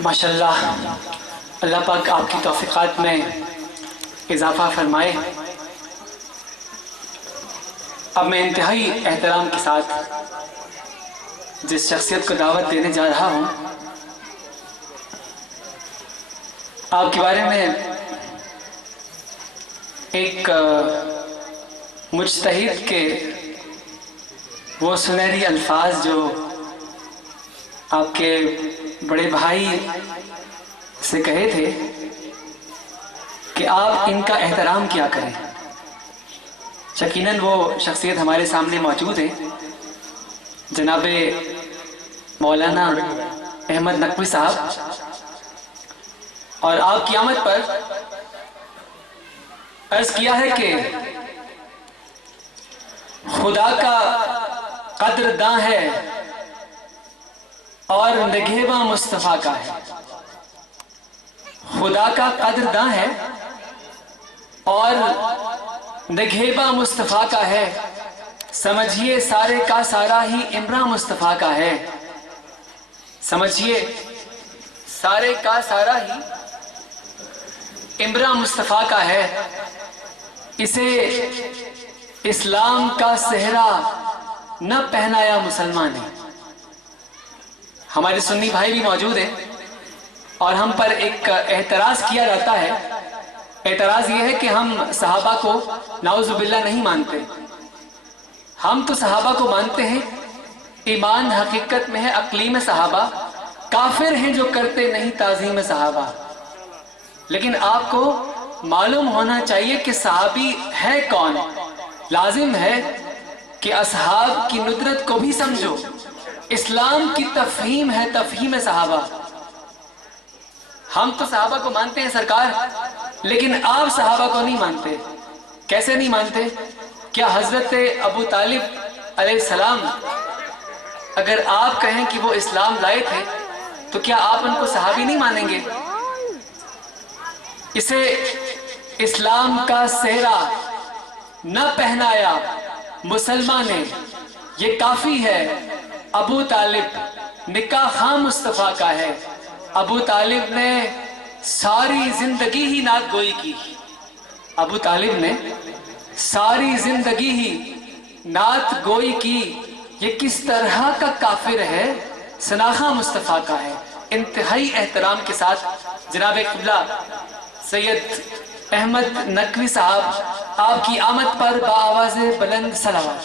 ماشاءاللہ، اللہ پاک آپ کی توفیقات میں اضافہ فرمائے۔ اب میں انتہائی احترام کے ساتھ جس شخصیت کو دعوت دینے جا رہا ہوں، آپ کے بارے میں ایک مجتہد کے وہ سنہری الفاظ جو آپ کے بڑے بھائی سے کہے تھے کہ آپ ان کا احترام کیا کریں، یقیناً وہ شخصیت ہمارے سامنے موجود ہے، جناب مولانا احمد نقوی صاحب، اور آپ کی آمد پر عرض کیا ہے کہ خدا کا قدرداں ہے اور نگہباں مصطفیٰ کا ہے۔ خدا کا قدرداں ہے اور نگہباں مصطفیٰ کا ہے، سمجھیے سارے کا سارا ہی امرا مصطفیٰ کا ہے۔ سمجھیے سارے کا سارا ہی امرا مصطفیٰ کا ہے، اسے اسلام کا صحرا نہ پہنایا مسلمان نے۔ ہمارے سنی بھائی بھی موجود ہیں اور ہم پر ایک اعتراض کیا جاتا ہے۔ اعتراض یہ ہے کہ ہم صحابہ کو نعوذ باللہ نہیں مانتے۔ ہم تو صحابہ کو مانتے ہیں، ایمان حقیقت میں ہے اقلیم صحابہ، کافر ہیں جو کرتے نہیں تعظیم صحابہ۔ لیکن آپ کو معلوم ہونا چاہیے کہ صحابی ہے کون۔ لازم ہے کہ اصحاب کی ندرت کو بھی سمجھو، اسلام کی تفہیم ہے تفہیم صحابہ۔ ہم تو صحابہ کو مانتے ہیں سرکار، لیکن آپ صحابہ کو نہیں مانتے۔ کیسے نہیں مانتے؟ کیا حضرت ابو طالب علیہ السلام اگر آپ کہیں کہ وہ اسلام لائے تھے تو کیا آپ ان کو صحابی نہیں مانیں گے؟ اسے اسلام کا صحرا نہ پہنایا مسلمان نے، یہ کافی ہے۔ ابو طالب نکاح خواہ مصطفیٰ کا ہے۔ ابو طالب نے ساری زندگی ہی نعت گوئی کی۔ ابو طالب نے ساری زندگی ہی نعت گوئی کی۔ یہ کس طرح کا کافر ہے؟ سناخہ مصطفیٰ کا ہے۔ انتہائی احترام کے ساتھ جناب قبلہ سید احمد نقوی صاحب، آپ کی آمد پر بآواز بلند صلوات۔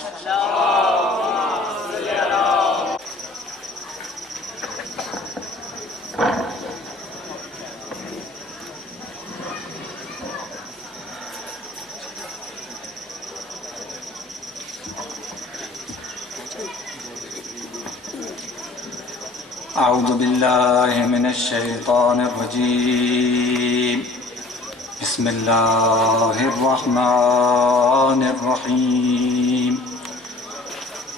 اعوذ باللہ من الشیطان الرجیم، بسم اللہ الرحمن الرحیم،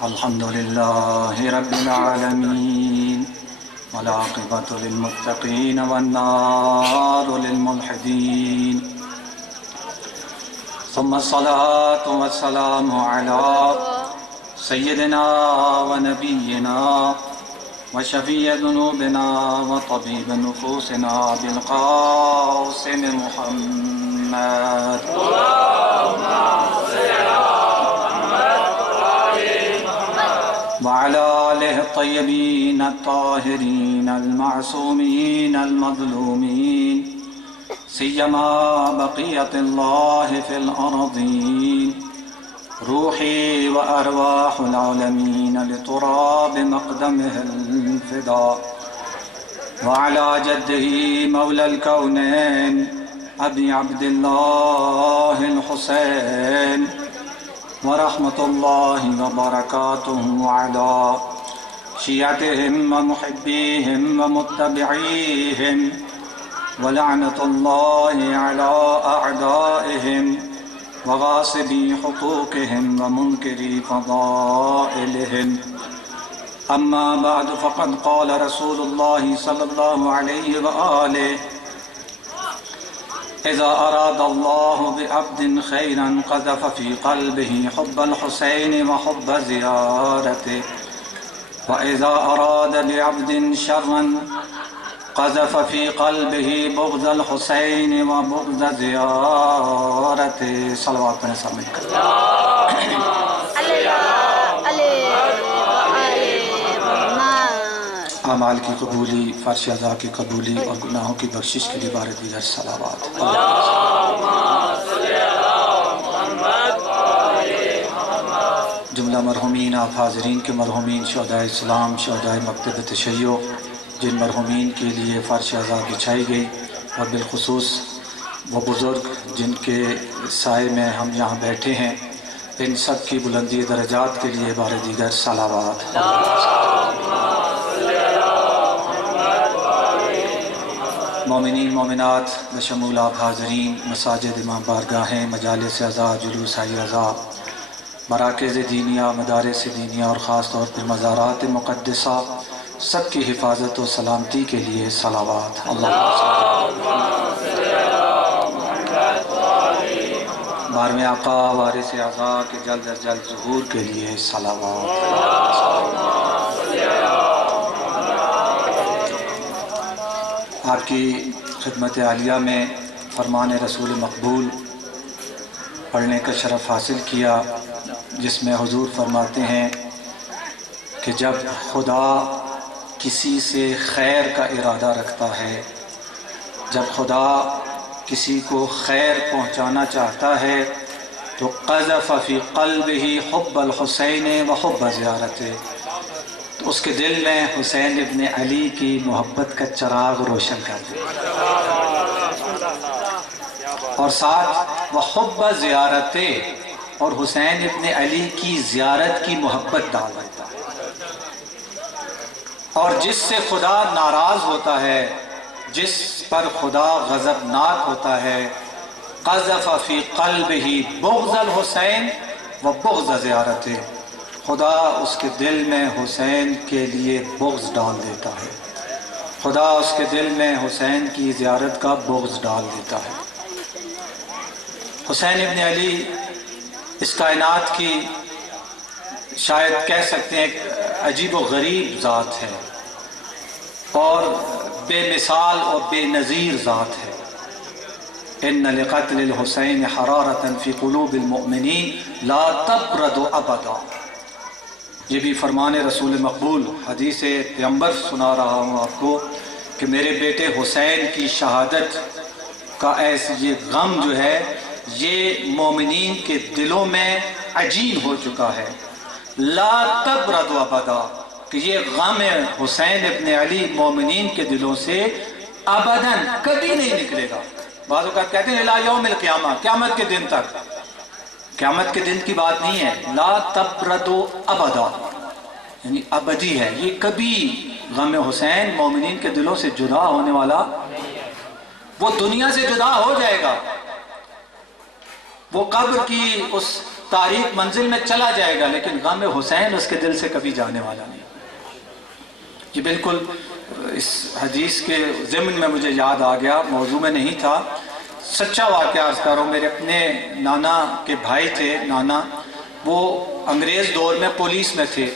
الحمدللہ رب العالمین، والعاقبۃ للمتقین والنار للملحدین، ثم الصلاة والسلام علی سیدنا ونبینا وشفیع ذنوبنا وطبیب نفوسنا بالقاسم محمد، وعلى آله الطيبين الطاهرين المعصومين المظلومين، سيما بقية الله في الأرضين، روحي وأرواح العالمين لتراب مقدمه الفداء، وعلى جده مولى الكونين أبي عبد الله الحسين، ورحمة الله وبركاته على شيعتهم ومحبيهم ومتبعيهم، ولعنة الله على أعدائهم وغاصبي حقوقهم ومنكري فضائلهم. أما بعد، فقد قال رسول الله صلى الله عليه وآله: إذا أراد الله بعبد خيرا قذف في قلبه حب الحسين وحب زيارته، وإذا أراد بعبد شرا قذف فی قلبہ بغض الحسین و بغض زیارت. صلوات پڑھیں سب مل کر. اعمال کی قبولی، فرش ادا کی قبولی اور گناہوں کی بخشش کے لیے بار دیگر صلوات. جملہ مرحومین، آپ حاضرین کے مرحومین، شہدائے اسلام، شہدائے مکتب تشیع، جن مرحومین کے لیے فرش ادا بچھائی گئی، اور بالخصوص وہ بزرگ جن کے سائے میں ہم یہاں بیٹھے ہیں، ان سب کی بلندی درجات کے لیے بار دیگر صلوات. مومنین مومنات بشمول آپ حاضرین، مساجد، امام بارگاہیں، مجالس اعضاء، جلوس اعضاء، مراکز دینیہ، مدارس دینیہ اور خاص طور پر مزارات مقدسہ، سب کی حفاظت و سلامتی کے لیے صلوات. بارہویں آقا وارث اعضاء کے جلد از جلد ظہور کے لیے صلوات. آپ کی خدمت عالیہ میں فرمان رسول مقبول پڑھنے کا شرف حاصل کیا، جس میں حضور فرماتے ہیں کہ جب خدا کسی سے خیر کا ارادہ رکھتا ہے، جب خدا کسی کو خیر پہنچانا چاہتا ہے تو قذف فی قلبہ حب الحسین و حب زیارتہ، تو اس کے دل میں حسین ابن علی کی محبت کا چراغ روشن کر دیتا ہے، اور ساتھ وحب زیارتہ، اور حسین ابن علی کی زیارت کی محبت ڈال دیتا ہے. اور جس سے خدا ناراض ہوتا ہے، جس پر خدا غضبناک ہوتا ہے، قذف فی قلبہ بغض الحسین و بغض زیارتہ، خدا اس کے دل میں حسین کے لیے بغض ڈال دیتا ہے، خدا اس کے دل میں حسین کی زیارت کا بغض ڈال دیتا ہے. حسین ابن علی اس کائنات کی شاید کہہ سکتے ہیں ایک عجیب و غریب ذات ہے، اور بے مثال اور بے نظیر ذات ہے. ان لقتل الحسین حرارۃ فی قلوب المؤمنین لا تبرد ابدا. یہ بھی فرمان رسول مقبول، حدیث پیغمبر سنا رہا ہوں آپ کو، کہ میرے بیٹے حسین کی شہادت کا یہ غم جو ہے یہ مومنین کے دلوں میں عجین ہو چکا ہے. لا تبرد ابدا، کہ یہ غم حسین ابن علی مومنین کے دلوں سے ابداً کبھی نہیں نکلے گا. بعض اوقات کہتے ہیں الی یوم القیامہ، قیامت کے دن تک. قیامت کے دن کی بات نہیں ہے، لا تبرد ابدا یعنی ابدی ہے. یہ کبھی غم حسین مومنین کے دلوں سے جدا ہونے والا، وہ دنیا سے جدا ہو جائے گا، وہ قبر کی اس تاریک منزل میں چلا جائے گا، لیکن غم حسین اس کے دل سے کبھی جانے والا نہیں. یہ بالکل اس حدیث کے ضمن میں مجھے یاد آ گیا، موضوع میں نہیں تھا. سچا واقعہ عرض کر رہا ہوں. میرے اپنے نانا کے بھائی تھے، نانا وہ انگریز دور میں پولیس میں تھے.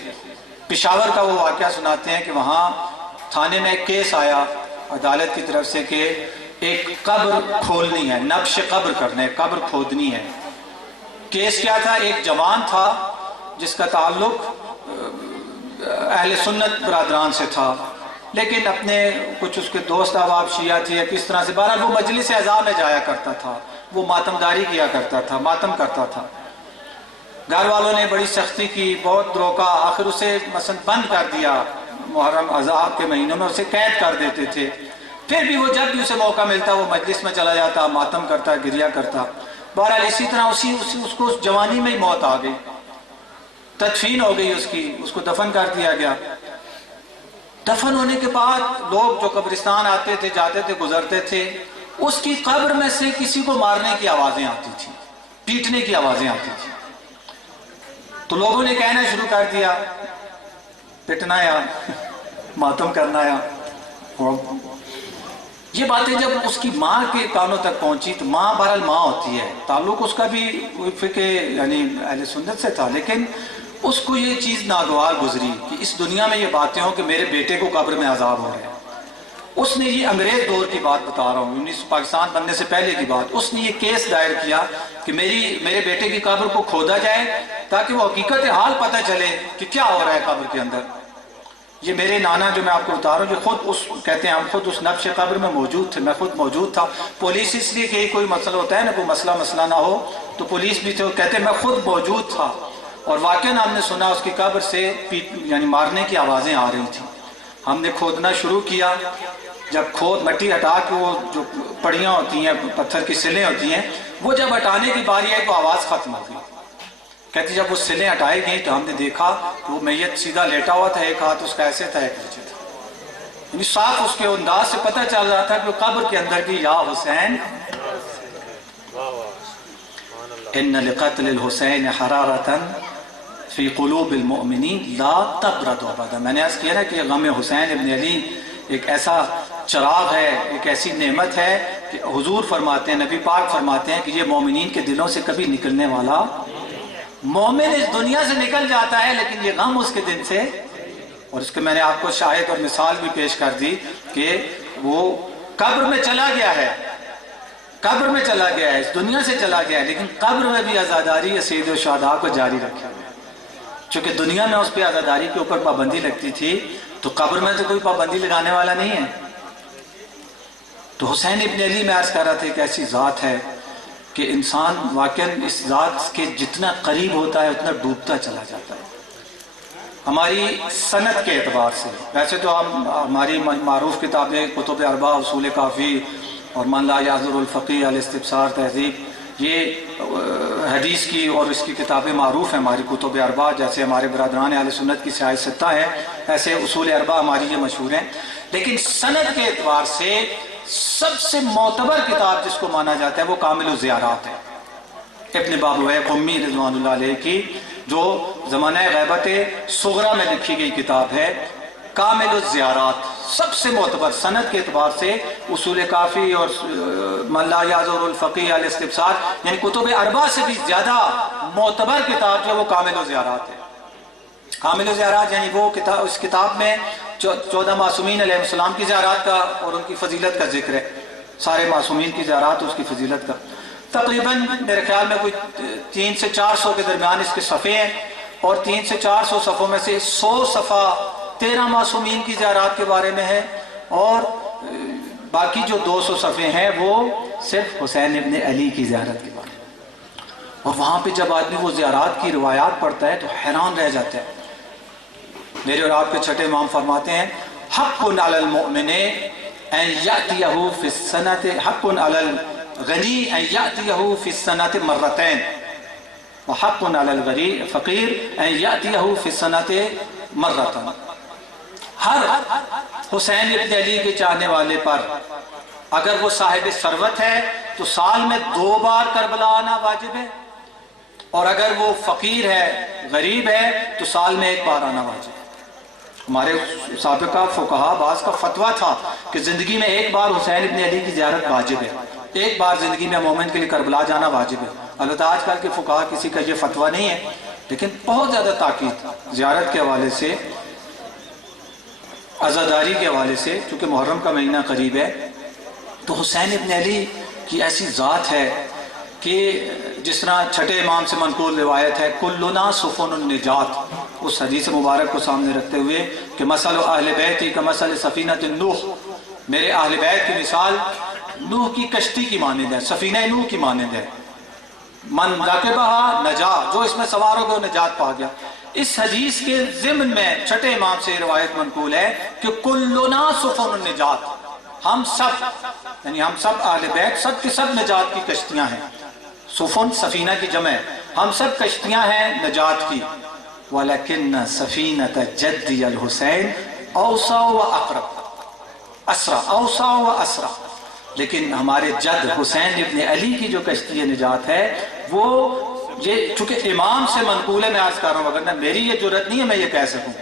پشاور کا وہ واقعہ سناتے ہیں کہ وہاں تھانے میں ایک کیس آیا عدالت کی طرف سے کہ ایک قبر کھولنی ہے، نبش قبر کرنے، قبر کھودنی ہے. کیس کیا تھا؟ ایک جوان تھا جس کا تعلق اہل سنت برادران سے تھا، لیکن اپنے کچھ اس کے دوست احباب شیعہ تھے یا کس طرح سے، بہرحال وہ مجلس اعضاء میں جایا کرتا تھا، وہ ماتمداری کیا کرتا تھا، ماتم کرتا تھا. گھر والوں نے بڑی سختی کی، بہت روکا، آخر اسے مثلا بند کر دیا. محرم اذان کے مہینوں میں اسے قید کر دیتے تھے. پھر بھی وہ جب بھی اسے موقع ملتا وہ مجلس میں چلا جاتا، ماتم کرتا، گریہ کرتا. بہرحال اسی طرح اس کو اس جوانی میں ہی موت آ گئی، تدفین ہو گئی اس کی، اس کو دفن کر دیا گیا. دفن ہونے کے بعد لوگ جو قبرستان آتے تھے، جاتے تھے، گزرتے تھے، اس کی قبر میں سے کسی کو مارنے کی آوازیں آتی تھیں، پیٹنے کی آوازیں آتی تھیں. تو لوگوں نے کہنا شروع کر دیا پٹنا یا ماتم کرنا یا. یہ باتیں جب اس کی ماں کے کانوں تک پہنچی تو ماں بہرحال ماں ہوتی ہے، تعلق اس کا بھی فقہ یعنی اہل سنت سے تھا، لیکن اس کو یہ چیز ناگوار گزری کہ اس دنیا میں یہ باتیں ہوں کہ میرے بیٹے کو قبر میں عذاب ہو رہا ہے. اس نے یہ انگریز دور کی بات بتا رہا ہوں، پاکستان بننے سے پہلے کی بات، اس نے یہ کیس دائر کیا کہ میرے بیٹے کی قبر کو کھودا جائے تاکہ وہ حقیقت حال پتہ چلے کہ کیا ہو رہا ہے قبر کے اندر۔ یہ میرے نانا جو میں آپ کو بتا رہا ہوں، یہ خود کہتے ہیں ہم خود اس نبش قبر میں موجود تھے، میں خود موجود تھا۔ پولیس اس لیے کہ کوئی مسئلہ ہوتا ہے نا، کوئی مسئلہ نہ ہو تو پولیس بھی تھے، کہتے ہیں میں خود موجود تھا اور واقعاً ہم نے سنا اس کی قبر سے یعنی مارنے کی آوازیں آ رہی تھیں۔ ہم نے کھودنا شروع کیا، جب مٹی ہٹا کے وہ جو پڑیاں ہوتی ہیں، پتھر کی سلیں ہوتی ہیں، وہ جب ہٹانے کی باری آئی تو آواز ختم ہو گئی۔ کہتی جب وہ سلیں ہٹائی گئیں تو ہم نے دیکھا کہ وہ میت سیدھا لیٹا ہوا تھا، ایک ہاتھ اس کا ایسے تھا، ایک نیچے تھا، یعنی صاف اس کے انداز سے پتہ چل رہا تھا کہ وہ قبر کے اندر بھی یا حسین ان لقتل الحسین حرارتا فی قلوب المؤمنین لا تبرد ابدا۔ میں نے عرض کیا نا کہ غم حسین ابن علی ایک ایسا چراغ ہے، ایک ایسی نعمت ہے کہ حضور فرماتے ہیں، نبی پاک فرماتے ہیں کہ یہ مومنین کے دلوں سے کبھی نکلنے والا، مومن اس دنیا سے نکل جاتا ہے لیکن یہ غم اس کے دل سے، اور اس کے میں نے آپ کو شاہد اور مثال بھی پیش کر دی کہ وہ قبر میں چلا گیا ہے، قبر میں چلا گیا ہے، اس دنیا سے چلا گیا ہے، لیکن قبر میں بھی عزاداری سید الشہداء کو جاری رکھا ہے۔ چونکہ دنیا میں اس پہ عزاداری کے اوپر پابندی لگتی تھی تو قبر میں تو کوئی پابندی لگانے والا نہیں ہے۔ تو حسین ابن علی میں عرض کر رہا تھا ایک ایسی ذات ہے کہ انسان واقعاً اس ذات کے جتنا قریب ہوتا ہے اتنا ڈوبتا چلا جاتا ہے۔ ہماری سند کے اعتبار سے ویسے تو ہماری معروف کتابیں کتب اربع، اصول کافی اور من لا یعذر الفقیہ الاستبصار تہذیب، یہ حدیث کی اور اس کی کتابیں معروف ہیں ہماری کتب اربع، جیسے ہمارے برادران اہل سنت کی سیاہ ستہ ہے، ایسے اصول اربع ہماری یہ مشہور ہیں۔ لیکن سند کے اعتبار سے سب سے معتبر کتاب جس کو مانا جاتا ہے وہ کامل الزیارات ہے، ابن بابویہ قمی رضوان اللہ علیہ کی، جو زمانہ غیبت صغرا میں لکھی گئی کتاب ہے۔ کامل الزیارات سب سے معتبر سند کے اعتبار سے اصول کافی اور من لا یعذر الفقیہ الاستبصار، یعنی کتب اربع سے بھی زیادہ معتبر کتاب جو وہ کامل الزیارات ہے۔ کامل الزیارات یعنی وہ کتاب، اس کتاب میں 14 معصومین علیہ السلام کی زیارات کا اور ان کی فضیلت کا ذکر ہے، سارے معصومین کی زیارات اس کی فضیلت کا۔ تقریباً میرے خیال میں کوئی 300 سے 400 کے درمیان اس کے صفحے ہیں، اور 300 سے 400 صفحوں میں سے 100 صفحہ 13 معصومین کی زیارات کے بارے میں ہے، اور باقی جو 200 صفحے ہیں وہ صرف حسین ابن علی کی زیارت کے بارے میں۔ اور وہاں پہ جب آدمی وہ زیارات کی روایات پڑھتا ہے تو حیران رہ جاتا ہے۔ میرے اور آپ کے چھٹے امام فرماتے ہیں حق علی المؤمن ان یاتیہ فی السنۃ، حق علی الغنی ان یاتیہ فی السنۃ مرتين، وحق علی الفقیر ان یاتیہ فی السنۃ مرۃ۔ ہر حسین ابن علی کے چاہنے والے پر اگر وہ صاحب ثروت ہے تو سال میں 2 بار کربلا آنا واجب ہے، اور اگر وہ فقیر ہے، غریب ہے، تو سال میں 1 بار آنا واجب ہے۔ ہمارے سابقہ فقہا بعض کا فتویٰ تھا کہ زندگی میں 1 بار حسین ابن علی کی زیارت واجب ہے، 1 بار زندگی میں مومن کے لیے کربلا جانا واجب ہے۔ البتہ آج کل کے فقہا کسی کا یہ فتویٰ نہیں ہے، لیکن بہت زیادہ تاکید زیارت کے حوالے سے، عزاداری کے حوالے سے، چونکہ محرم کا مہینہ قریب ہے۔ تو حسین ابن علی کی ایسی ذات ہے کہ جس طرح چھٹے امام سے منقول روایت ہے کلنا سفن النجات، اس حدیث مبارک کو سامنے رکھتے ہوئے کہ مثل اہل بیتی کمثل سفینۃ نوح، میرے اہل بیت کی مثال نوح کی کشتی کی مانند ہے، سفینہ نوح کی مانند ہے، من رکبہا نجا، جو اس میں سوار ہو گیا وہ نجات پا گیا۔ اس حدیث کے ضمن میں چھٹے امام سے روایت منقول ہے کہ کلنا سفن النجات، ہم سب یعنی ہم سب اہل بیت سب کی سب نجات کی کشتیاں ہیں، سفن سفینہ کی جمع ہے، ہم سب کشتیاں ہیں نجات کی، وَلَكِنَّ سَفِينَةَ جَدِّيَ الْحُسَيْنِ أَوْسَعُ وَأَقْرَبُ، اسرع، اوسع و اسرع، لیکن ہمارے جد حسین ابن علی کی جو کشتی نجات ہے وہ یہ چونکہ امام سے منقول ہے، میں عرض کر رہا ہوں، ورنہ میری یہ جرت نہیں ہے میں یہ کہہ سکوں۔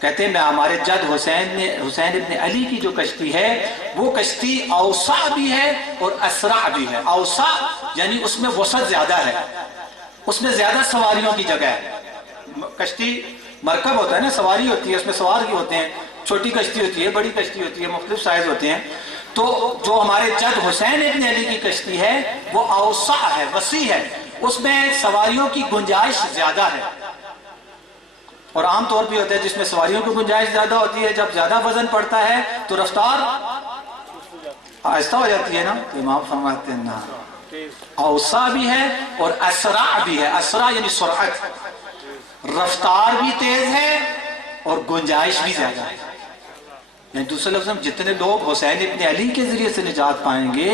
کہتے ہیں میں ہمارے جد حسین ابن علی کی جو کشتی ہے وہ کشتی اوسع بھی ہے اور اسرع بھی ہے۔ اوسع یعنی اس میں وسعت زیادہ ہے، اس میں زیادہ سواریوں کی جگہ ہے۔ کشتی مرکب ہوتا ہے نا، سواری ہوتی ہے، اس میں سوار کی ہوتے ہیں، چھوٹی کشتی ہوتی ہے، بڑی کشتی ہوتی ہے، مختلف سائز ہوتے ہیں. تو جو ہمارے جد حسین ابن علی کی کشتی ہے وہ اوسع ہے، وسیع ہے، اس میں سواریوں کی گنجائش زیادہ ہے. اور عام طور پہ ہوتا ہے جس میں سواریوں کی گنجائش زیادہ ہوتی ہے، جب زیادہ وزن پڑتا ہے تو رفتار آہستہ ہو جاتی ہے نا. تو امام فرماتے ہیں نا، اوسع بھی ہے اور اسرع بھی ہے. اسرع یعنی سرعت، رفتار بھی تیز ہے اور گنجائش بھی زیادہ ہے. یعنی دوسرے لفظ میں جتنے لوگ حسین ابن علی کے ذریعے سے نجات پائیں گے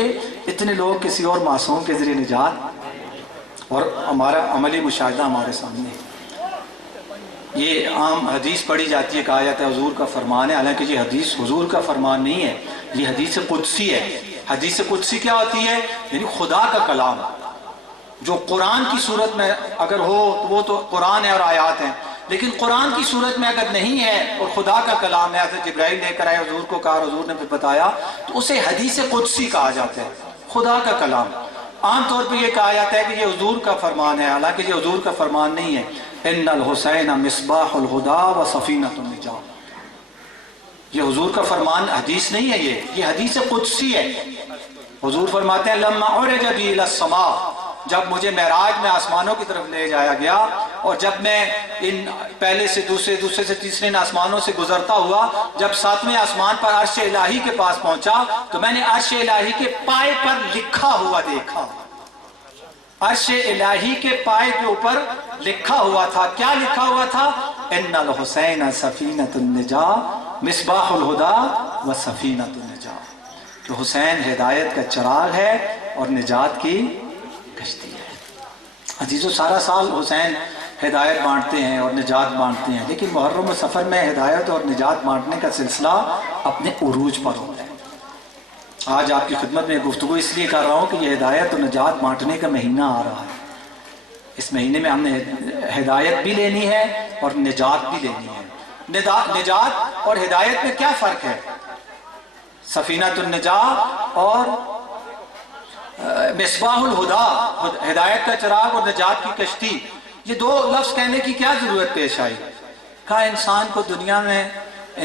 اتنے لوگ کسی اور معصوم کے ذریعے نجات. اور ہمارا عملی مشاہدہ ہمارے سامنے ہے. یہ عام حدیث پڑھی جاتی ہے، کہا جاتا ہے حضور کا فرمان ہے، حالانکہ یہ حدیث حضور کا فرمان نہیں ہے، یہ حدیث قدسی ہے. حدیث قدسی کیا ہوتی ہے؟ یعنی خدا کا کلام جو قرآن کی صورت میں اگر ہو تو وہ تو قرآن ہے اور آیات ہیں، لیکن قرآن کی صورت میں اگر نہیں ہے اور خدا کا کلام ہے، حضرت جبرائیل لے کر آئے، حضور کو کہا، حضور نے پھر بتایا، تو اسے حدیث قدسی کہا جاتا ہے، خدا کا کلام. عام طور پہ یہ کہا جاتا ہے کہ یہ حضور کا فرمان ہے، حالانکہ یہ حضور کا فرمان نہیں ہے. ان الحسین مصباح الہدی و سفینۃ النجات، یہ حضور کا فرمان حدیث نہیں ہے، یہ حدیث قدسی ہے. حضور فرماتے ہیں لما عرج بی الی السماء، جب مجھے معراج میں آسمانوں کی طرف لے جایا گیا، اور جب میں ان پہلے سے دوسرے، دوسرے سے تیسرے ان آسمانوں سے گزرتا ہوا، جب 7ویں آسمان پر عرش الہی کے پاس پہنچا تو میں نے عرش الہی کے پائے پر لکھا ہوا دیکھا. عرش الہی کے پائے کے اوپر لکھا ہوا تھا. کیا لکھا ہوا تھا؟ ان الحسین سفینۃ النجات مصباح الہدی و سفینۃ النجات، کہ حسین ہدایت کا چراغ ہے اور نجات کی کشتی ہے. عزیزو، سارا سال حسین ہدایت بانٹتے ہیں اور نجات بانٹتے ہیں، لیکن محرم و سفر میں ہدایت اور نجات بانٹنے کا سلسلہ اپنے عروج پر ہوتا ہے. آج آپ کی خدمت میں گفتگو اس لیے کر رہا ہوں کہ یہ ہدایت اور نجات بانٹنے کا مہینہ آ رہا ہے. اس مہینے میں ہم نے ہدایت بھی لینی ہے اور نجات بھی لینی ہے. نجات اور ہدایت میں کیا فرق ہے؟ سفینۃ النجات اور مصباح الہدی، ہدایت کا چراغ اور نجات کی کشتی، یہ دو لفظ کہنے کی کیا ضرورت پیش آئی؟ کہا انسان کو دنیا میں،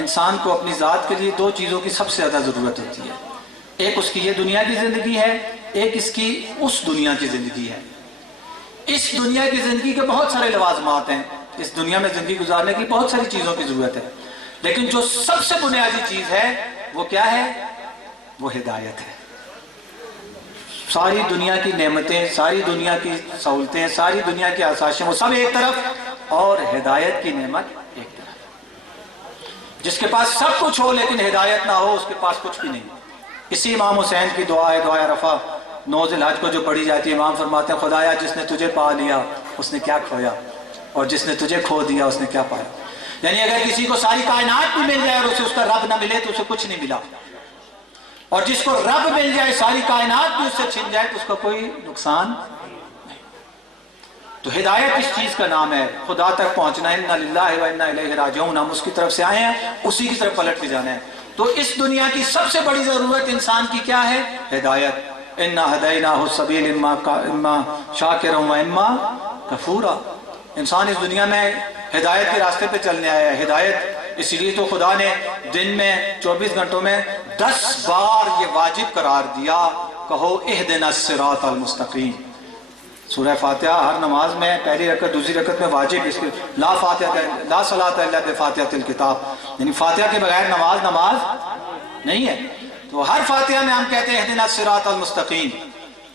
انسان کو اپنی ذات کے لیے دو چیزوں کی سب سے زیادہ ضرورت ہوتی ہے. ایک اس کی یہ دنیا کی زندگی ہے، ایک اس کی اس دنیا کی زندگی ہے. اس دنیا کی زندگی کے بہت سارے لوازمات ہیں، اس دنیا میں زندگی گزارنے کی بہت ساری چیزوں کی ضرورت ہے، لیکن جو سب سے بنیادی چیز ہے وہ کیا ہے؟ وہ ہدایت ہے. ساری دنیا کی نعمتیں، ساری دنیا کی سہولتیں، ساری دنیا کی آسائشیں، وہ سب ایک طرف، اور ہدایت کی نعمت ایک طرف. جس کے پاس سب کچھ ہو لیکن ہدایت نہ ہو، اس کے پاس کچھ بھی نہیں. اسی امام حسین کی دعا ہے، دعا رفع 9 ذی الحج کو جو پڑھی جاتی ہے. امام فرماتے ہیں خدایا جس نے تجھے پا لیا اس نے کیا کھویا، اور جس نے تجھے کھو دیا اس نے کیا پایا. یعنی اگر کسی کو ساری کائنات بھی مل جائے اور اسے اس کا رب نہ ملے تو اسے کچھ نہیں ملا، اور جس کو رب مل جائے، ساری کائنات بھی اس سے چھن جائے تو اس کا کوئی نقصان نہیں. تو ہدایت اس چیز کا نام ہے، خدا تک پہنچنا. انا للہ و انا الیہ راجعون، ہم اس کی طرف سے آئے ہیں، اسی کی طرف پلٹ کے جانا ہے. تو اس دنیا کی سب سے بڑی ضرورت انسان کی کیا ہے؟ ہدایت. انا ہدیناہ السبیل اما شاکرا و اما کفورا. انسان اس دنیا میں ہدایت کے راستے پہ چلنے آیا ہے. ہدایت اسی لیے تو خدا نے دن میں 24 گھنٹوں میں 10 بار یہ واجب قرار دیا، کہو اہدنا الصراط المستقیم. سورہ فاتحہ ہر نماز میں پہلی رکعت دوسری رکعت میں واجب، اس کے لا صلاۃ الا بفاتحۃ الکتاب، یعنی فاتحہ کے بغیر نماز نہیں ہے. تو ہر فاتحہ میں ہم کہتے ہیں اہدنا الصراط المستقیم،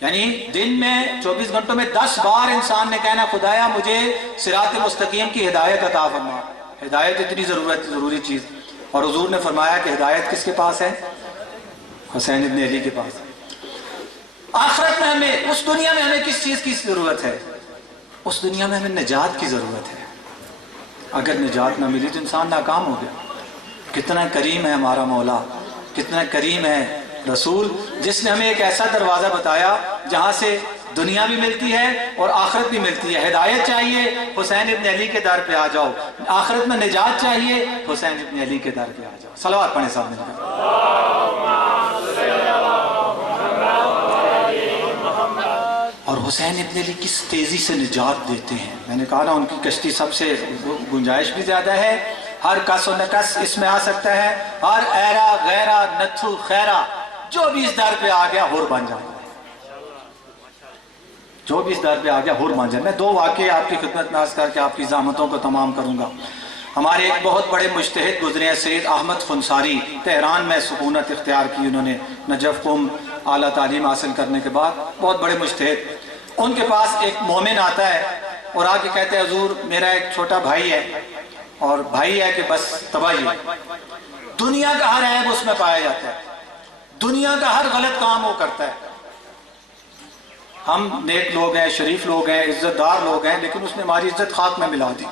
یعنی دن میں 24 گھنٹوں میں 10 بار انسان نے کہنا خدایا مجھے صراط مستقیم کی ہدایت عطا فرما. ہدایت اتنی ضروری چیز، اور حضور نے فرمایا کہ ہدایت کس کے پاس ہے؟ حسین ابن علی کے پاس. آخرت میں ہمیں، اس دنیا میں ہمیں کس چیز کی ضرورت ہے؟ اس دنیا میں ہمیں نجات کی ضرورت ہے. اگر نجات نہ ملی تو انسان ناکام ہو گیا. کتنا کریم ہے ہمارا مولا، کتنا کریم ہے رسول، جس نے ہمیں ایک ایسا دروازہ بتایا جہاں سے دنیا بھی ملتی ہے اور آخرت بھی ملتی ہے. ہدایت چاہیے حسین ابن علی کے در پہ آ جاؤ، آخرت میں نجات چاہیے حسین ابن علی کے در پہ آ جاؤ. صلوات پڑھیں سب مل کر. اور حسین ابن علی کس تیزی سے نجات دیتے ہیں. میں نے کہا نا ان کی کشتی سب سے گنجائش بھی زیادہ ہے ہر کس و نکس اس میں آ سکتا ہے، ہر ایرا غیرہ نتھو خیرہ جو بھی اس در پہ آ گیا ہور بن جائے، جو بھی اس در پہ آ گیا ہور بن جائے۔ میں 2 واقعے آپ کی خدمت میں عرض کر کے آپ کی زحمتوں کو تمام کروں گا۔ ہمارے ایک بہت بڑے مجتہد گزرے ہیں سید احمد خنساری، تہران میں سکونت اختیار کی انہوں نے نجف قم اعلیٰ تعلیم حاصل کرنے کے بعد، بہت بڑے مجتہد۔ ان کے پاس ایک مومن آتا ہے اور آ کے کہتے ہیں حضور میرا ایک چھوٹا بھائی ہے، اور بھائی ہے کہ بس تباہی، دنیا کا ہر عیب اس میں پایا جاتا ہے، دنیا کا ہر غلط کام وہ کرتا ہے۔ ہم نیک لوگ ہیں، شریف لوگ ہیں، عزت دار لوگ ہیں، لیکن اس نے ہماری عزت خاک میں ملا دی۔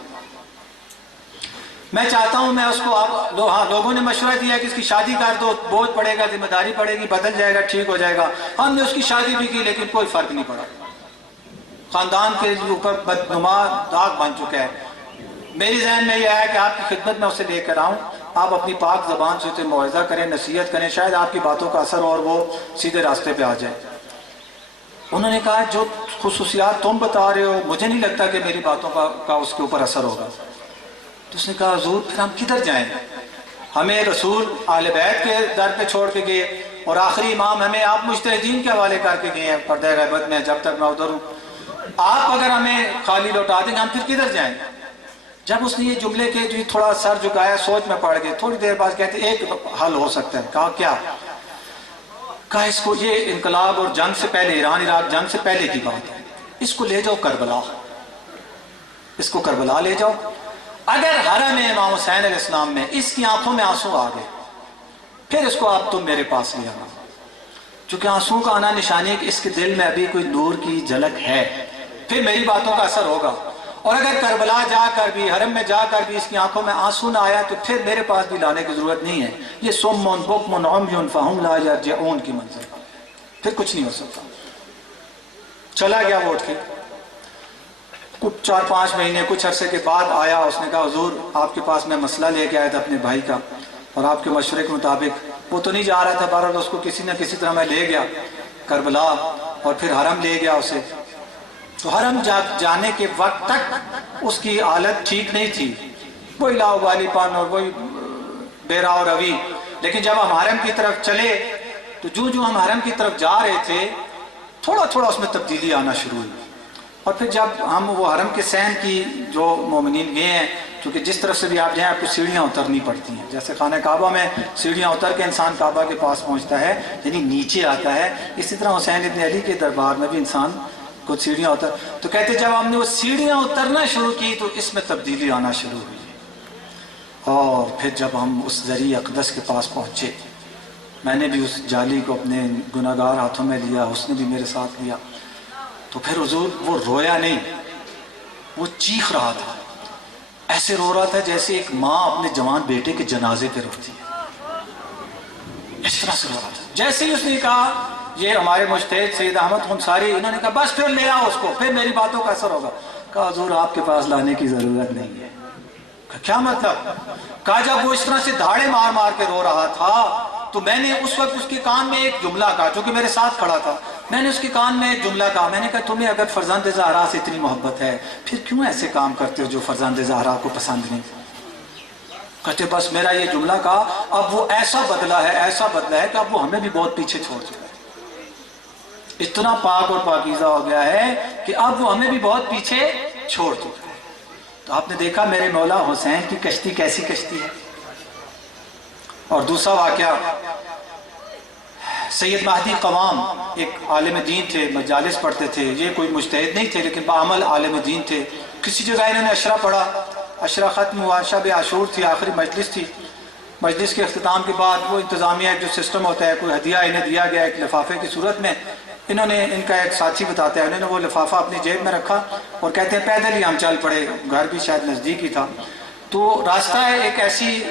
میں چاہتا ہوں میں اس کو لوگوں نے مشورہ دیا کہ اس کی شادی کر دو، بوجھ پڑے گا، ذمہ داری پڑے گی، بدل جائے گا، ٹھیک ہو جائے گا۔ ہم نے اس کی شادی بھی کی لیکن کوئی فرق نہیں پڑا، خاندان کے اوپر بدنما داغ بن چکا ہے۔ میری ذہن میں یہ ہے کہ آپ کی خدمت میں اسے لے کر آؤں، آپ اپنی پاک زبان سے اسے موعظہ کریں، نصیحت کریں، شاید آپ کی باتوں کا اثر اور وہ سیدھے راستے پہ آ جائے۔ انہوں نے کہا جو خصوصیات تم بتا رہے ہو مجھے نہیں لگتا کہ میری باتوں کا اس کے اوپر اثر ہوگا۔ تو اس نے کہا حضور پھر ہم کدھر جائیں؟ ہمیں رسول اہل بیت کے در پہ چھوڑ کے گئے اور آخری امام ہمیں آپ مجتہدین کے حوالے کر کے گئے ہیں پردہ غیبت میں، جب تک میں ادھر ہوں آپ اگر ہمیں خالی لوٹا دیں گے ہم پھر کدھر جائیں؟ جب اس نے یہ جملے کے جو تھوڑا سر جھکایا، سوچ میں پڑ گئے، تھوڑی دیر بعد کہتے ایک حل ہو سکتا ہے۔ کہا کیا؟ کہا اس کو، یہ انقلاب اور جنگ سے پہلے، ایران عراق جنگ سے پہلے کی بات ہے، اس کو لے جاؤ کربلا، اس کو کربلا لے جاؤ، اگر حرم امام حسین علیہ السلام میں اس کی آنکھوں میں آنسو آ گئے پھر اس کو آپ تم میرے پاس لے آنا، چونکہ آنسو کا آنا نشانی ہے کہ اس کے دل میں ابھی کوئی نور کی جھلک ہے، پھر میری باتوں کا اثر ہوگا۔ اور اگر کربلا جا کر بھی، حرم میں جا کر بھی اس کی آنکھوں میں آنسو نہ آیا تو پھر میرے پاس بھی لانے کی ضرورت نہیں ہے، یہ صم بکم عمی فہم لا یرجعون کی منزل، پھر کچھ نہیں ہو سکتا۔ چلا گیا وہ اٹھ کے، کچھ 4-5 مہینے کچھ عرصے کے بعد آیا، اس نے کہا حضور آپ کے پاس میں مسئلہ لے کے آیا تھا اپنے بھائی کا، اور آپ کے مشورے کے مطابق وہ تو نہیں جا رہا تھا، بہرحال اس کو کسی نہ کسی طرح میں لے گیا کربلا اور پھر حرم لے گیا اسے۔ تو حرم جانے کے وقت تک اس کی حالت ٹھیک نہیں تھی، وہی لاؤبالی پن اور وہی بیرا و روی، لیکن جب ہم حرم کی طرف چلے تو جو ہم حرم کی طرف جا رہے تھے تھوڑا تھوڑا اس میں تبدیلی آنا شروع ہوئی۔ اور پھر جب ہم وہ حرم کے سین کی جو مومنین گئے ہیں، کیونکہ جس طرف سے بھی آپ جائیں آپ کو سیڑھیاں اترنی پڑتی ہیں، جیسے خانہ کعبہ میں سیڑھیاں اتر کے انسان کعبہ کے پاس پہنچتا ہے یعنی نیچے آتا ہے، اسی طرح حسین ابن علی کے دربار میں بھی انسان کو سیڑھیاں اتر، تو کہتے جب ہم نے وہ سیڑھیاں اترنا شروع کی تو اس میں تبدیلی آنا شروع ہوئی۔ اور پھر جب ہم اس ذریع اقدس کے پاس پہنچے، میں نے بھی اس جالی کو اپنے گناہگار ہاتھوں میں لیا، اس نے بھی میرے ساتھ لیا، تو پھر حضور وہ رویا نہیں، وہ چیخ رہا تھا، ایسے رو رہا تھا جیسے ایک ماں اپنے جوان بیٹے کے جنازے پہ روتی ہے، اس طرح سے رو رہا تھا۔ جیسے ہی اس نے کہا، یہ ہمارے مجتہد سید احمد خنساری، انہوں نے کہا بس پھر لے آؤ اس کو، پھر میری باتوں کا اثر ہوگا۔ کہا حضور آپ کے پاس لانے کی ضرورت نہیں ہے۔ کہا کیا مطلب؟ کہا جب وہ اس طرح سے دھاڑے مار مار کے رو رہا تھا تو میں نے اس وقت اس کے کان میں ایک جملہ کہا، جو کہ میرے ساتھ کھڑا تھا، میں نے اس کے کان میں ایک جملہ کہا، میں نے کہا تمہیں اگر فرزند زہرا سے اتنی محبت ہے پھر کیوں ایسے کام کرتے ہو جو فرزند زہرا کو پسند نہیں؟ کہتے بس میرا یہ جملہ کہا، اب وہ ایسا بدلا ہے کہ اب وہ ہمیں بھی بہت پیچھے چھوڑ چکا ہے، اتنا پاک اور پاکیزہ ہو گیا ہے کہ اب وہ ہمیں بھی بہت پیچھے چھوڑ چکا ہے۔ تو آپ نے دیکھا میرے مولا حسین کی کشتی کیسی کشتی ہے۔ اور دوسرا واقعہ، سید مہدی قوام ایک عالم دین تھے، مجالس پڑھتے تھے، یہ کوئی مجتہد نہیں تھے لیکن بعمل عالم دین تھے۔ کسی جگہ انہوں نے عشرہ پڑھا، عشرہ ختم ہوا، شب عاشور تھی، آخری مجلس تھی۔ مجلس کے اختتام کے بعد وہ انتظامیہ جو سسٹم ہوتا ہے، کوئی ہدیہ انہیں دیا گیا ایک لفافے کی صورت میں، انہوں نے، ان کا ایک ساتھی بتاتا ہے، انہوں نے وہ لفافہ اپنی جیب میں رکھا اور کہتے ہیں پیدل ہی ہم چل پڑے، گھر بھی شاید نزدیک ہی تھا، تو راستہ ایک ایسی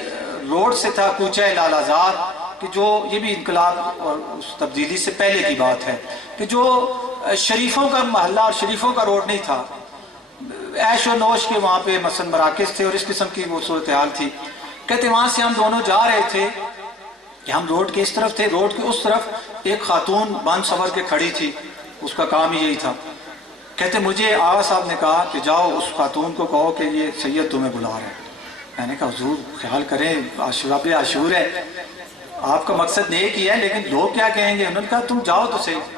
روڈ سے تھا، کوچہ لال آزار، کہ جو یہ بھی انقلاب اور اس تبدیلی سے پہلے کی بات ہے کہ جو شریفوں کا محلہ اور شریفوں کا روڈ نہیں تھا، عیش و نوش کے وہاں پہ مثلا مراکز تھے اور اس قسم کی وہ صورتحال تھی۔ کہتے وہاں سے ہم دونوں جا رہے تھے کہ ہم روڈ کے اس طرف تھے، روڈ کے اس طرف ایک خاتون بن سور کے کھڑی تھی، اس کا کام ہی یہی تھا۔ کہتے مجھے آغا صاحب نے کہا کہ جاؤ اس خاتون کو کہو کہ یہ سید تمہیں بلا رہے ہیں۔ میں نے کہا حضور خیال کریں، شب عاشور ہے، آپ کا مقصد نیک ہی ہے، لیکن لوگ کیا کہیں گے؟ انہوں نے کہا تم جاؤ تو صحیح۔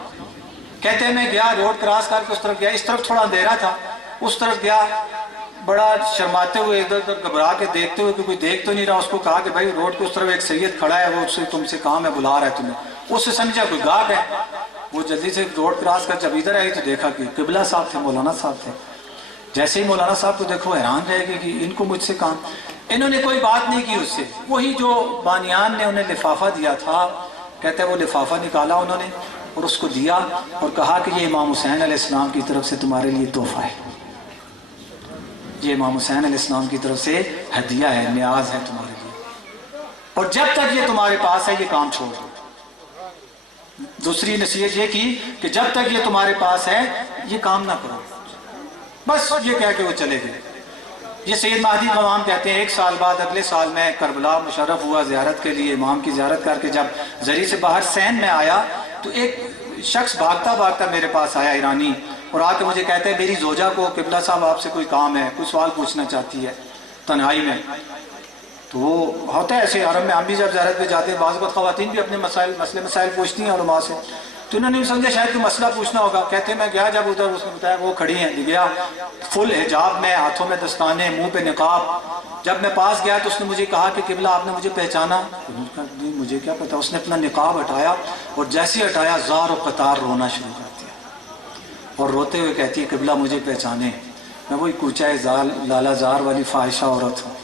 کہتے ہیں میں گیا، روڈ کراس کر کے اس طرف گیا، اس طرف تھوڑا اندھیرا تھا، اس طرف گیا، بڑا شرماتے ہوئے ادھر ادھر گھبرا کے دیکھتے ہوئے کہ کوئی دیکھ تو نہیں رہا۔ اس کو کہا کہ بھائی روڈ کے اس طرف ایک سید کھڑا ہے، وہ تم سے کام ہے، بلا رہا ہے تمہیں۔ اس سے سمجھا کوئی گاہک ہے، وہ جلدی سے روڈ کراس کر جب ادھر آئی تو دیکھا کہ قبلہ صاحب تھے، مولانا صاحب تھے۔ جیسے ہی مولانا صاحب کو دیکھو حیران رہے گی کہ ان کو مجھ سے کام۔ انہوں نے کوئی بات نہیں کی اس سے، وہی جو بانیان نے انہیں لفافہ دیا تھا، کہتے ہیں وہ لفافہ نکالا انہوں نے اور اس کو دیا اور کہا کہ یہ امام حسین علیہ السلام کی طرف سے تمہارے لیے تحفہ ہے، یہ امام حسین علیہ السلام کی طرف سے ہدیہ ہے، نیاز ہے تمہارے لیے، اور جب تک یہ تمہارے پاس ہے یہ کام چھوڑ دو۔ دوسری نصیحت یہ کی کہ جب تک یہ تمہارے پاس ہے یہ کام نہ کرو، بس یہ کہہ کے وہ چلے گئے۔ یہ سید مہدی قوام کہتے ہیں 1 سال بعد اگلے سال میں کربلا مشرف ہوا زیارت کے لیے، امام کی زیارت کر کے جب زری سے باہر سین میں آیا تو ایک شخص بھاگتا بھاگتا میرے پاس آیا، ایرانی، اور آ کے مجھے کہتے ہیں میری زوجہ کو قبلہ صاحب آپ سے کوئی کام ہے، کوئی سوال پوچھنا چاہتی ہے تنہائی میں۔ تو وہ ہوتا ہے ایسے عرب میں، ہم بھی جب زیارت پہ جاتے ہیں بعض وقت خواتین بھی اپنے مسائل پوچھتی ہیں علماء سے، تو انہوں نے بھی سمجھا شاید کوئی مسئلہ پوچھنا ہوگا۔ کہتے ہیں میں گیا جب ادھر، اس نے بتایا وہ کھڑی ہیں، گیا فل حجاب میں، ہاتھوں میں دستانے، منہ پہ نقاب۔ جب میں پاس گیا تو اس نے مجھے کہا کہ قبلہ آپ نے مجھے پہچانا؟ نہیں مجھے کیا پتا۔ اس نے اپنا نقاب ہٹایا اور جیسے ہٹایا زار و قطار رونا شروع کر دیا اور روتے ہوئے کہتی ہے قبلہ مجھے پہچانے، میں وہی کوچہ لالا زار والی فاحشہ عورت ہوں،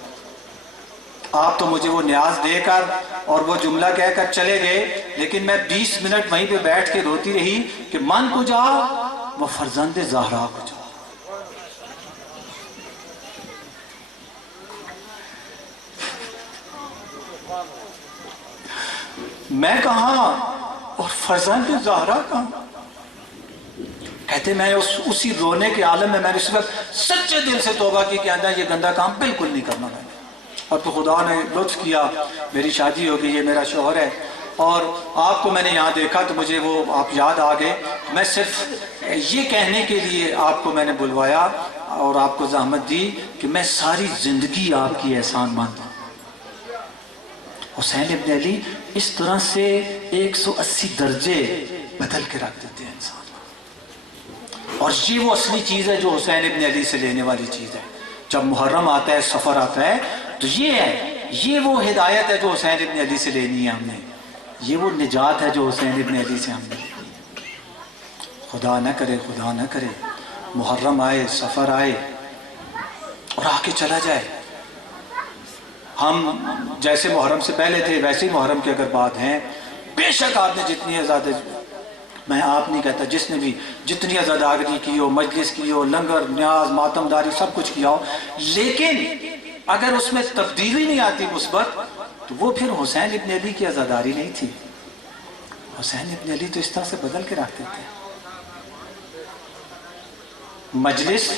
آپ تو مجھے وہ نیاز دے کر اور وہ جملہ کہہ کر چلے گئے، لیکن میں 20 منٹ وہیں پہ بیٹھ کے روتی رہی کہ من کو جا وہ فرزند زہرا کو جا۔ میں کہاں اور فرزند زہرا کہاں؟ کہتے میں اسی رونے کے عالم میں نے اس وقت سچے دل سے توبہ کی کہ آئندہ یہ گندا کام بالکل نہیں کرنا میں نے۔ اور تو خدا نے لطف کیا، میری شادی ہو گئی، یہ میرا شوہر ہے، اور آپ کو میں نے یہاں دیکھا تو مجھے وہ آپ یاد آ گئے۔ میں صرف یہ کہنے کے لیے آپ کو میں نے بلوایا اور آپ کو زحمت دی کہ میں ساری زندگی آپ کی احسان مند ہوں۔ حسین ابن علی اس طرح سے 180 درجے بدل کے رکھ دیتے ہیں انسان، اور یہ وہ اصلی چیز ہے جو حسین ابن علی سے لینے والی چیز ہے۔ جب محرم آتا ہے، سفر آتا ہے، تو یہ ہے، یہ وہ ہدایت ہے جو حسین ابن علی سے لینی ہے ہم نے، یہ وہ نجات ہے جو حسین ابن علی سے ہم نے لینی ہے۔ خدا نہ کرے محرم آئے، سفر آئے اور آ کے چلا جائے، ہم جیسے محرم سے پہلے تھے ویسے ہی محرم کی اگر بات ہے، بے شک آپ نے جتنی آزادی، میں آپ نہیں کہتا، جس نے بھی جتنی عزاداری کی ہو، مجلس کی ہو، لنگر، نیاز، ماتم داری، سب کچھ کیا ہو، لیکن اگر اس میں تبدیلی نہیں آتی مثبت، تو وہ پھر حسین ابن علی کی عزاداری نہیں تھی۔ حسین ابن علی تو اس طرح سے بدل کے رکھتے تھے۔ مجلس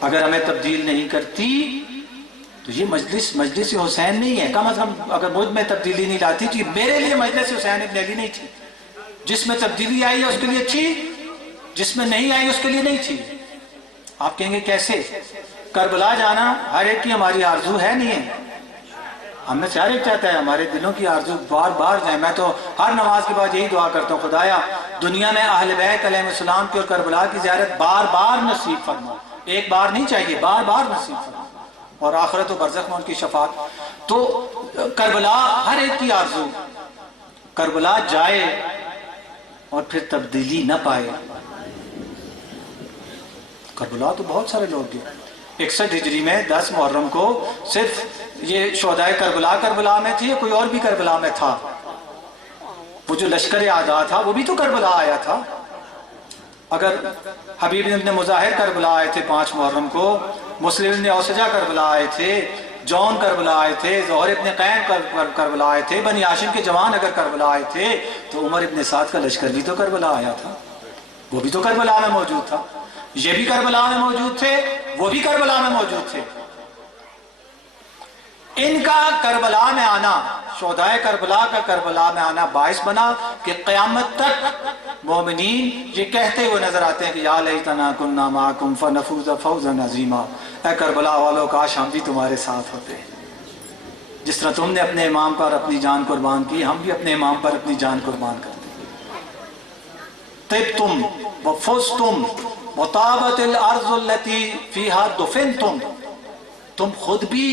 اگر ہمیں تبدیل نہیں کرتی تو یہ مجلس حسین نہیں ہے، کم از کم اگر مجھ میں تبدیلی نہیں لاتی تو یہ میرے لیے مجلس حسین ابن علی نہیں تھی۔ جس میں تبدیلی آئی ہے اس کے لیے تھی، جس میں نہیں آئی اس کے لیے نہیں تھی۔ آپ کہیں گے کیسے؟ کربلا جانا ہر ایک کی ہماری آرزو ہے نہیں ہے، ہم میں سے ہر ایک چاہتا ہے ہمارے دلوں کی آرزو بار بار جائیں۔ میں تو ہر نماز کے بعد یہی دعا کرتا ہوں، خدایا دنیا میں اہل بیت علیہ السلام کی اور کربلا کی زیارت بار بار نصیب فرما، ایک بار نہیں چاہیے، بار بار نصیب فرما، اور آخرت و برزخ میں ان کی شفاعت۔ تو کربلا ہر ایک کی آرزو، کربلا جائے اور پھر تبدیلی نہ پائے۔ کربلا تو بہت سارے لوگ گئے، 61 ہجری میں 10 محرم کو صرف یہ شہدائے کربلا میں تھی، یا کوئی اور بھی کربلا میں تھا؟ وہ جو لشکر اعداء تھا وہ بھی تو کربلا آیا تھا۔ اگر حبیب ابن مظاہر کربلا آئے تھے 5 محرم کو، مسلم ابن اوسجہ کربلا آئے تھے، جون کربلا آئے تھے، زہر ابن قیم کربلا آئے تھے، بنی ہاشم کے جوان اگر کربلا آئے تھے تو عمر ابن سعد کا لشکر بھی تو کربلا آیا تھا، وہ بھی تو کربلا میں موجود تھا۔ یہ بھی کربلا میں موجود تھے، وہ بھی کربلا میں موجود تھے۔ ان کا کربلا میں آنا، شہدائے کربلا کا کربلا میں آنا باعث بنا کہ قیامت تک مومنین یہ کہتے ہوئے نظر آتے ہیں کہ یا لیتنا کننا معکم فنفوز فوزا عظیما، اے کربلا والوں کاش ہم بھی تمہارے ساتھ ہوتے، جس طرح تم نے اپنے امام پر اپنی جان قربان کی، ہم بھی اپنے امام پر اپنی جان قربان کرتے ہیں۔ طبتم وفزتم وطابت الارض التي فيها دفنتم، تم خود بھی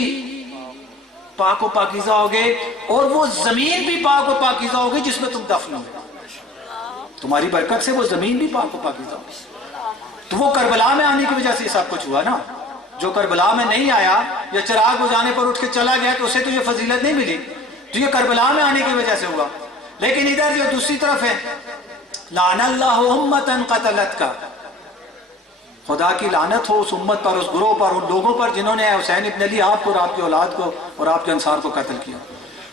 پاک و پاکیزہ ہوگے اور وہ زمین بھی پاک و پاکیزہ ہوگی جس میں تم دفن ہوگے، تمہاری برکت سے وہ زمین بھی پاک و پاکیزہ ہوگی۔ تو وہ کربلا میں آنے کی وجہ سے یہ سب کچھ ہوا نا۔ جو کربلا میں نہیں آیا یا چراغ بجھانے پر اٹھ کے چلا گیا تو اسے تو یہ فضیلت نہیں ملی، تو یہ کربلا میں آنے کی وجہ سے ہوا۔ لیکن ادھر جو دوسری طرف ہے، لعن اللہ امتا قتلت کا، خدا کی لعنت ہو اس امت پر، اس گروہ پر، ان لوگوں پر جنہوں نے حسین ابن علی آپ کو اور آپ کی اولاد کو اور آپ کے انصار کو قتل کیا۔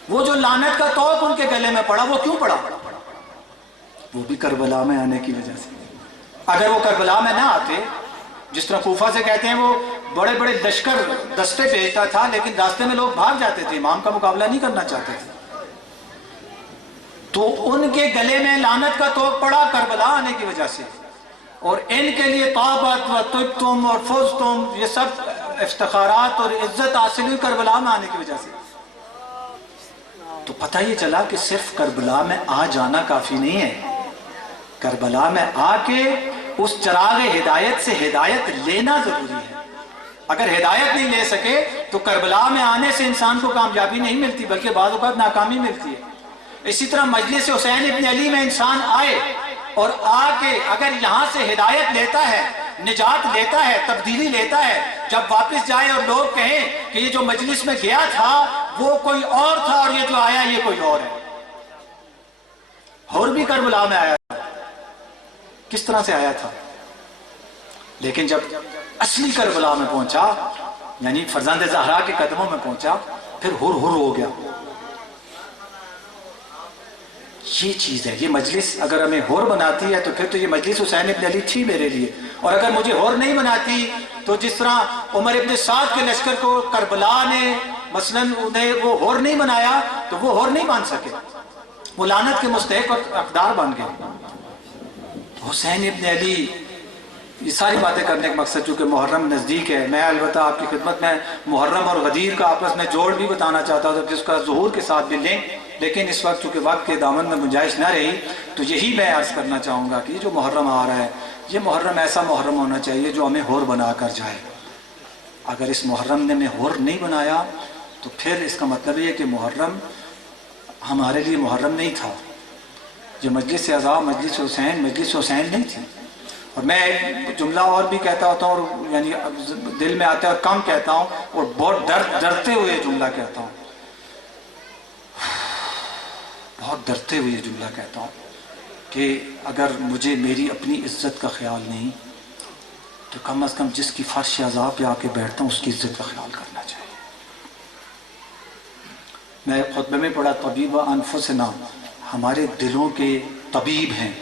وہ جو لعنت کا توق ان کے گلے میں پڑا، وہ کیوں پڑا؟ وہ بھی کربلا میں آنے کی وجہ سے۔ اگر وہ کربلا میں نہ آتے، جس طرح کوفہ سے کہتے ہیں وہ بڑے بڑے لشکر دستے بھیجتا تھا لیکن راستے میں لوگ بھاگ جاتے تھے، امام کا مقابلہ نہیں کرنا چاہتے تھے، تو ان کے گلے میں لعنت کا توق پڑا کربلا آنے کی وجہ سے۔ اور ان کے لیے طابت و طبتم اور فزتم، یہ سب افتخارات اور عزت حاصل ہوئی کربلا میں آنے کی وجہ سے۔ تو پتہ یہ چلا کہ صرف کربلا میں آ جانا کافی نہیں ہے، کربلا میں آ کے اس چراغ ہدایت سے ہدایت لینا ضروری ہے۔ اگر ہدایت نہیں لے سکے تو کربلا میں آنے سے انسان کو کامیابی نہیں ملتی بلکہ بعض اوقات ناکامی ملتی ہے۔ اسی طرح مجلس حسین ابن علی میں انسان آئے اور آ کے اگر یہاں سے ہدایت لیتا ہے، نجات لیتا ہے، تبدیلی لیتا ہے، جب واپس جائے اور لوگ کہیں کہ یہ جو مجلس میں گیا تھا وہ کوئی اور تھا اور یہ جو آیا یہ کوئی اور ہے۔ اور بھی کربلا میں آیا تھا، کس طرح سے آیا تھا؟ لیکن جب اصلی کربلا میں پہنچا، یعنی فرزند زہرا کے قدموں میں پہنچا، پھر ہر ہو گیا۔ یہ چیز ہے، یہ مجلس اگر ہمیں ہور بناتی ہے تو پھر تو یہ مجلس حسین ابن علی تھی میرے لیے، اور اگر مجھے ہور نہیں بناتی تو جس طرح عمر ابن سعد کے لشکر کو کربلا نے مثلاً انہیں وہ ہور نہیں بنایا تو وہ ہور نہیں بن سکے، وہ لعنت کے مستحق اور حقدار بن گئے۔ حسین ابن علی، یہ ساری باتیں کرنے کا مقصد چونکہ محرم نزدیک ہے، میں البتہ آپ کی خدمت میں محرم اور غدیر کا آپس میں جوڑ بھی بتانا چاہتا ہوں جس کا ظہور کے ساتھ بھی لیں، لیکن اس وقت چونکہ وقت کے دامن میں گنجائش نہ رہی تو یہی میں عرض کرنا چاہوں گا کہ یہ جو محرم آ رہا ہے یہ محرم ایسا محرم ہونا چاہیے جو ہمیں ہور بنا کر جائے۔ اگر اس محرم نے ہمیں ہور نہیں بنایا تو پھر اس کا مطلب یہ ہے کہ محرم ہمارے لیے محرم نہیں تھا، یہ مجلس اعزا مجلس حسین نہیں تھی۔ اور میں ایک جملہ اور بھی کہتا ہوتا ہوں، اور یعنی دل میں آتا ہے اور کم کہتا ہوں اور بہت ڈرتے ہوئے جملہ کہتا ہوں، بہت ڈرتے ہوئے یہ جملہ کہتا ہوں کہ اگر مجھے میری اپنی عزت کا خیال نہیں تو کم از کم جس کی فرش اعزا پہ آ کے بیٹھتا ہوں اس کی عزت کا خیال کرنا چاہیے۔ میں خطبے میں پڑھا طبیب انفسنا، ہمارے دلوں کے طبیب ہیں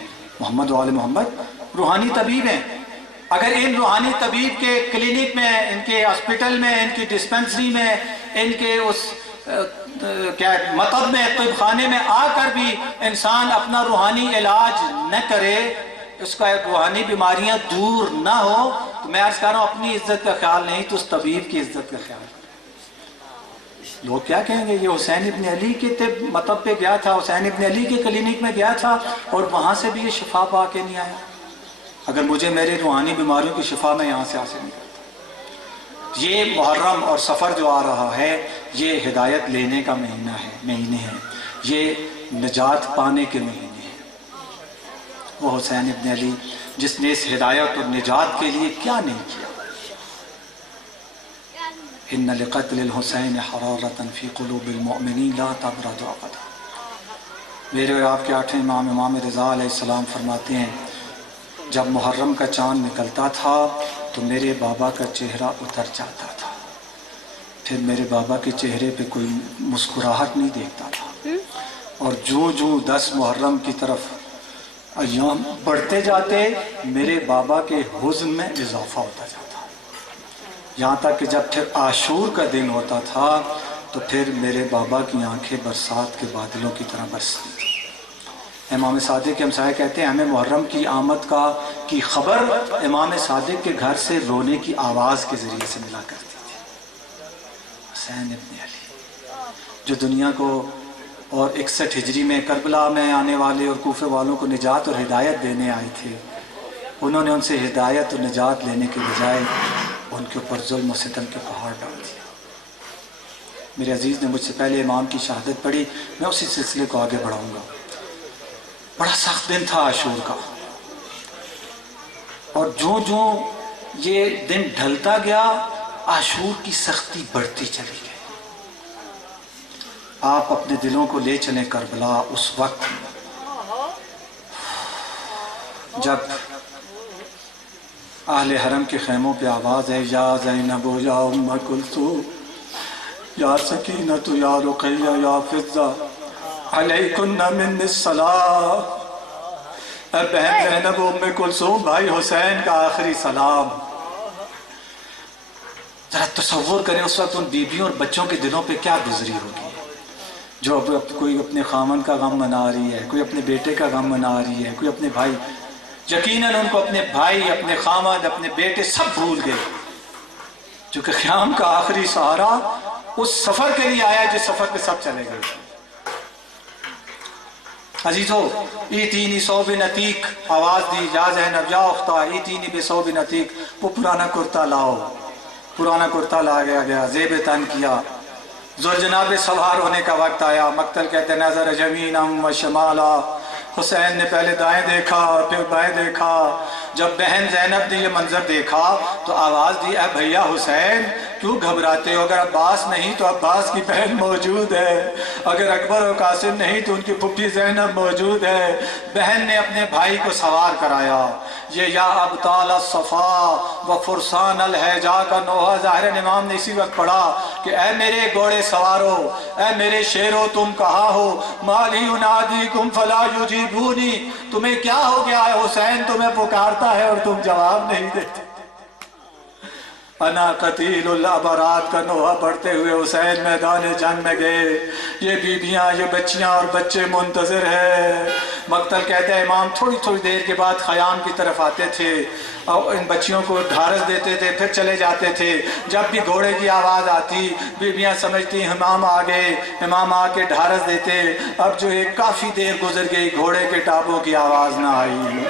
محمد و آل محمد، روحانی طبیب ہیں۔ اگر ان روحانی طبیب کے کلینک میں، ان کے ہاسپٹل میں، ان کی ڈسپنسری میں، ان کے اس مطب میں، طب خانے میں آ کر بھی انسان اپنا روحانی علاج نہ کرے، اس کا روحانی بیماریاں دور نہ ہو، تو میں عرض کر رہا ہوں اپنی عزت کا خیال نہیں تو اس طبیب کی عزت کا خیال۔ لوگ کیا کہیں گے یہ حسین ابن علی کے طب مطب پہ گیا تھا، حسین ابن علی کے کلینک میں گیا تھا اور وہاں سے بھی یہ شفا پا کے نہیں آیا۔ اگر مجھے میرے روحانی بیماریوں کی شفا میں یہاں سے حاصل نہیں کرتا۔ یہ محرم اور سفر جو آ رہا ہے یہ ہدایت لینے کا مہینے ہیں، یہ نجات پانے کے مہینے ہیں۔ وہ حسین ابن علی جس نے اس ہدایت اور نجات کے لیے کیا نہیں کیا۔ ان لقتل الحسین حرارۃ فی قلوب المؤمنین لا تبرد ابدا۔ میرے آپ کے آٹھویں امام رضا علیہ السلام فرماتے ہیں جب محرم کا چاند نکلتا تھا تو میرے بابا کا چہرہ اتر جاتا تھا، پھر میرے بابا کے چہرے پہ کوئی مسکراہٹ نہیں دیکھتا تھا، اور جو 10 محرم کی طرف ایام بڑھتے جاتے میرے بابا کے حزن میں اضافہ ہوتا جاتا، یہاں تک کہ جب پھر عاشور کا دن ہوتا تھا تو پھر میرے بابا کی آنکھیں برسات کے بادلوں کی طرح برستی تھی۔ امام صادق کے ہمسائے کہتے ہیں ہمیں محرم کی آمد کی خبر امام صادق کے گھر سے رونے کی آواز کے ذریعے سے ملا کرتی تھی۔ حسین ابن علی جو دنیا کو اور 61 ہجری میں کربلا میں آنے والے اور کوفے والوں کو نجات اور ہدایت دینے آئے تھے، انہوں نے ان سے ہدایت اور نجات لینے کے بجائے ان کے اوپر ظلم و ستم کے پہاڑ ڈال دیا۔ میرے عزیز نے مجھ سے پہلے امام کی شہادت پڑھی، میں اسی سلسلے کو آگے بڑھاؤں گا۔ بڑا سخت دن تھا عاشور کا، اور جو یہ دن ڈھلتا گیا عاشور کی سختی بڑھتی چلی گئی۔ آپ اپنے دلوں کو لے چلیں کربلا، اس وقت جب اہل حرم کے خیموں پہ آواز ہے، یا زینب یا ام کلثوم یا سکینۃ یا رقیہ یا فضہ علیکن من الصلاۃ، اے بہن زینب ام کلثوم بھائی حسین کا آخری سلام۔ ذرا تصور کریں اس وقت ان بیویوں اور بچوں کے دلوں پہ کیا گزری ہوگی، جو اب کوئی اپنے خامن کا غم منا رہی ہے، کوئی اپنے بیٹے کا غم منا رہی ہے، کوئی اپنے بھائی، یقیناً ان کو اپنے بھائی، اپنے خامد، اپنے بیٹے سب بھول گئے، جو کہ قیام کا آخری سہارا اس سفر کے لیے آیا جس سفر پہ سب چلے گئے۔ عزیزو، ایتینی صوب نتیق، آواز دی، یا زینب یا اختہ ایتینی بے صوب نتیق، وہ پرانا کرتا لاؤ۔ پرانا کرتا لا گیا، زیب تن کیا، ذوالجناب سوار ہونے کا وقت آیا۔ مقتل کہتے نظر یمیناً و شمالا، حسین نے پہلے دائیں دیکھا پھر بائیں دیکھا۔ جب بہن زینب نے یہ منظر دیکھا تو آواز دی، اے بھیا حسین کیوں گھبراتے ہو؟ اگر عباس نہیں تو عباس کی بہن موجود ہے، اگر اکبر اور قاسم نہیں تو ان کی پھپھی زینب موجود ہے۔ بہن نے اپنے بھائی کو سوار کرایا۔ یہ یا ابطال الصفا و فرسان الحجا کا نوحہ ظاہر امام نے اسی وقت پڑھا کہ اے میرے گھوڑے سوارو، اے میرے شیرو تم کہاں ہو؟ مالی انادیکم فلا یجیبونی، تمہیں کیا ہو گیا ہے؟ حسین تمہیں پکارتا ہے اور تم جواب نہیں دیتے۔ انا قتیل الابرات کا نوحہ پڑھتے ہوئے حسین میدان جنگ میں گئے۔ یہ بیویاں، یہ بچیاں اور بچے منتظر ہیں۔ مقتل کہتے ہیں امام تھوڑی تھوڑی دیر کے بعد خیام کی طرف آتے تھے اور ان بچیوں کو ڈھارس دیتے تھے، پھر چلے جاتے تھے۔ جب بھی گھوڑے کی آواز آتی بیویاں سمجھتی امام آ گئے، امام آ کے ڈھارس دیتے۔ اب جو ایک کافی دیر گزر گئی گھوڑے کے ٹاپوں کی آواز نہ آئی۔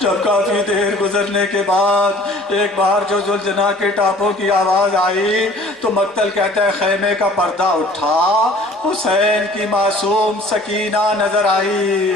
جب کافی دیر گزرنے کے بعد ایک بار جو ذوالجناح کے ٹاپوں کی آواز آئی تو مقتل کہتا ہے خیمے کا پردہ اٹھا، حسین کی معصوم سکینہ نظر آئی۔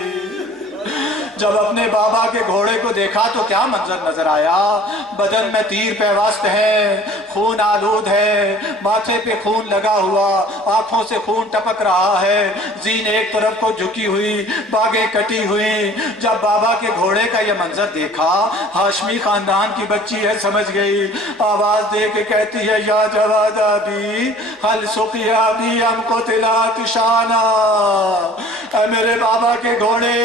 جب اپنے بابا کے گھوڑے کو دیکھا تو کیا منظر نظر آیا؟ بدن میں تیر پیوست ہے، خون آلود ہے، ماتھے پہ خون لگا ہوا، آنکھوں سے خون ٹپک رہا ہے، زین ایک طرف کو جھکی ہوئی، باگیں کٹی ہوئی۔ جب بابا کے گھوڑے کا یہ منظر دیکھا، ہاشمی خاندان کی بچی ہے سمجھ گئی، آواز دے کے کہتی ہے یا جواد ابی حل سقیا بی ام قتلات شانا، اے میرے بابا کے گھوڑے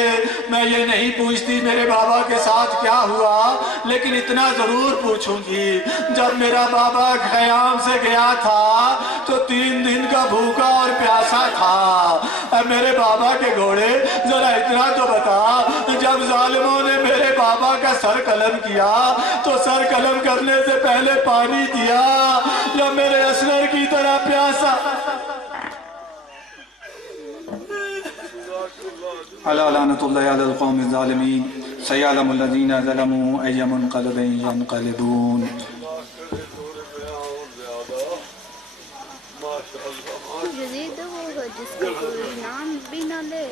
میں یہ نہیں پوچھتی میرے بابا کے ساتھ کیا ہوا، لیکن اتنا ضرور پوچھوں گی جب میرا بابا خیام سے گیا تھا تو 3 دن کا بھوکا اور پیاسا تھا۔ اے میرے بابا کے گھوڑے ذرا اتنا تو بتا، جب ظالموں نے میرے بابا کا سر قلم کیا تو سر قلم کرنے سے پہلے پانی دیا یا میرے اسنر کی طرح پیاسا؟ الا لعنت اللہ علی القوم الظالمین سیعلم الذین ظلموا ای منقلب ینقلبون۔ جدید ہوگا جس کا کوئی نام بھی نہ لے۔